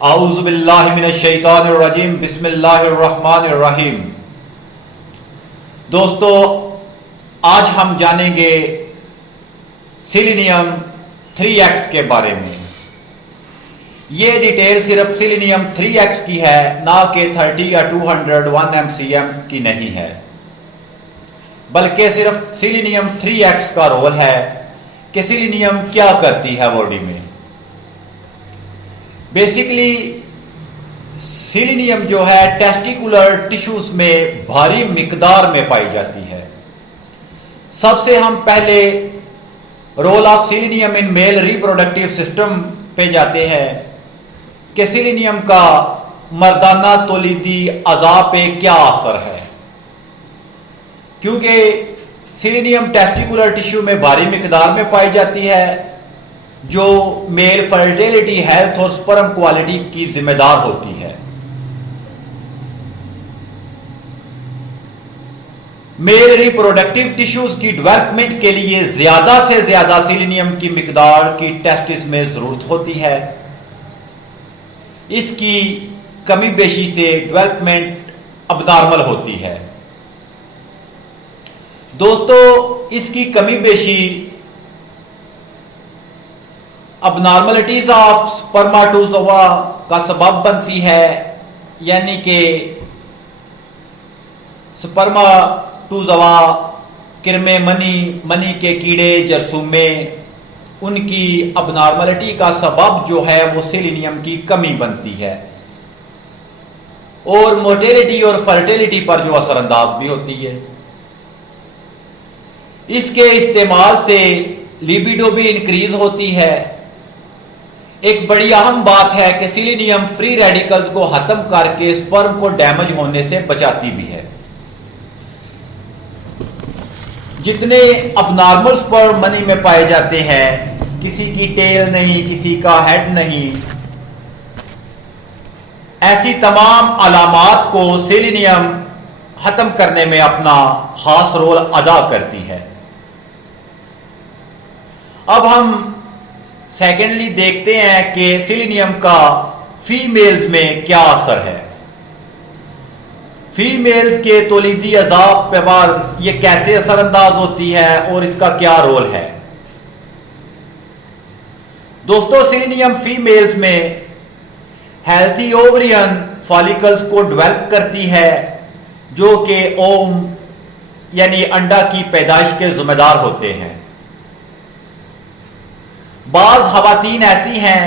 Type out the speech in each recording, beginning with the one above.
आऊज़ु बिल्लाहि मिनश्शैतानिर्रजीम बिस्मिल्लाहिर्रहमानिर्रहीम। दोस्तों, आज हम जानेंगे सिलीनियम 3x के बारे में। ये डिटेल सिर्फ सिलीनियम 3x की है, ना कि 30 या 200 1 की नहीं है, बल्कि सिर्फ सिलीनियम 3x का रोल है कि सिलीनियम क्या करती है बॉडी में। बेसिकली सिलीनियम जो है टेस्टिकुलर टिश्यूज में भारी मिकदार में पाई जाती है। सबसे हम पहले role of selenium in male reproductive system पे जाते हैं कि सिलीनियम का मर्दाना तौलीदी अज़ा पे क्या असर है। क्योंकि सिलीनियम टेस्टिकुलर टिश्यू में भारी मिकदार में पाई जाती है, जो मेल फर्टिलिटी, हेल्थ और स्पर्म क्वालिटी की जिम्मेदार होती है। मेल रिप्रोडक्टिव टिश्यूज की डेवलपमेंट के लिए ज्यादा से ज्यादा सिलीनियम की मिकदार की टेस्टिस में जरूरत होती है। इसकी कमी बेशी से डेवलपमेंट अबनॉर्मल होती है। दोस्तों, इसकी कमी बेशी अबनॉर्मलिटीज ऑफ स्पर्माटोजोआ का सबब बनती है, यानी कि स्पर्माटोजोआ, किरमे मनी के कीड़े, जरसूमे, उनकी अबनॉर्मलिटी का सबब जो है वो सिलीनियम की कमी बनती है और मोटिलिटी और फर्टिलिटी पर जो असरअंदाज भी होती है। इसके इस्तेमाल से लिबिडो भी इंक्रीज होती है। एक बड़ी अहम बात है कि सिलीनियम फ्री रेडिकल्स को खत्म करके स्पर्म को डैमेज होने से बचाती भी है। जितने अबनॉर्मल स्पर्म मनी में पाए जाते हैं, किसी की टेल नहीं, किसी का हेड नहीं, ऐसी तमाम अलामात को सिलीनियम खत्म करने में अपना खास रोल अदा करती है। अब हम सेकेंडली देखते हैं कि सिलीनियम का फीमेल्स में क्या असर है। फीमेल्स के तौलीदी अज़ाब पर यह कैसे असरअंदाज होती है और इसका क्या रोल है। दोस्तों, सिलीनियम फीमेल्स में हेल्थी ओवरियन फॉलिकल्स को डेवलप करती है, जो कि ओम यानी अंडा की पैदाइश के जिम्मेदार होते हैं। बाज खवातीन ऐसी हैं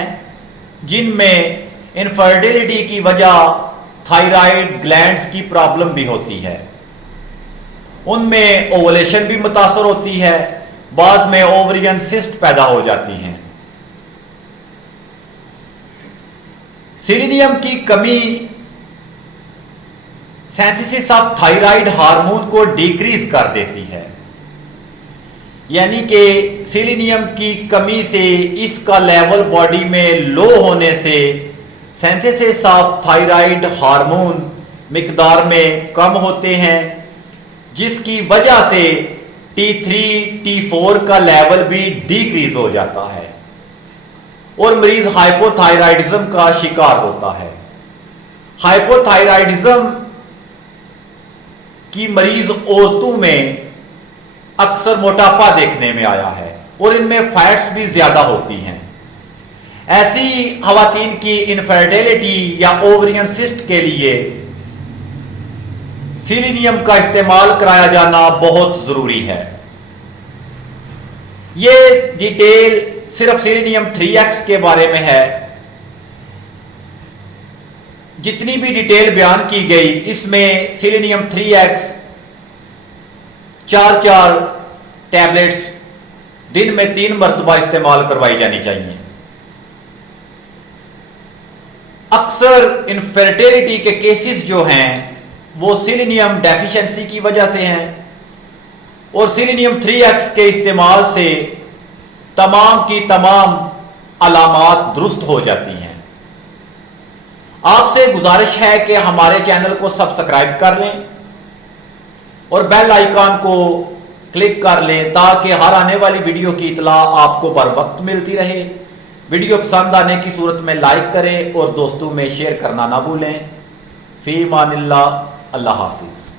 जिनमें इनफर्टिलिटी की वजह थायराइड ग्लैंड्स की प्रॉब्लम भी होती है। उनमें ओवुलेशन भी मुतासर होती है, बाद में ओवरियन सिस्ट पैदा हो जाती हैं। सिलीनियम की कमी सिंथेसिस ऑफ थायराइड हार्मोन को डिक्रीज कर देती है, यानी कि सिलीनियम की कमी से इसका लेवल बॉडी में लो होने से सिंथेसिस ऑफ थायराइड हार्मोन मिकदार में कम होते हैं, जिसकी वजह से T3 T4 का लेवल भी डिक्रीज हो जाता है और मरीज हाइपोथायराइडिज्म का शिकार होता है। हाइपोथायराइडिज्म की मरीज औरतों में अक्सर मोटापा देखने में आया है और इनमें फैट्स भी ज्यादा होती हैं। ऐसी खवातीन की इनफर्टिलिटी या ओवरियन सिस्ट के लिए सिलीनियम का इस्तेमाल कराया जाना बहुत जरूरी है। यह डिटेल सिर्फ सिलीनियम 3x के बारे में है। जितनी भी डिटेल बयान की गई, इसमें सिलीनियम 3x 4 टैबलेट्स दिन में 3 मरतबा इस्तेमाल करवाई जानी चाहिए। अक्सर इनफर्टिलिटी के केसेस जो हैं वो सिलीनियम डेफिशिएंसी की वजह से हैं और सिलीनियम 3x के इस्तेमाल से तमाम की तमाम अलामात दुरुस्त हो जाती हैं। आपसे गुजारिश है कि हमारे चैनल को सब्सक्राइब कर लें और बेल आइकॉन को क्लिक कर लें ताकि हर आने वाली वीडियो की इतला आपको बर वक्त मिलती रहे। वीडियो पसंद आने की सूरत में लाइक करें और दोस्तों में शेयर करना ना भूलें। फी मानिल्लाह, अल्लाह हाफिज।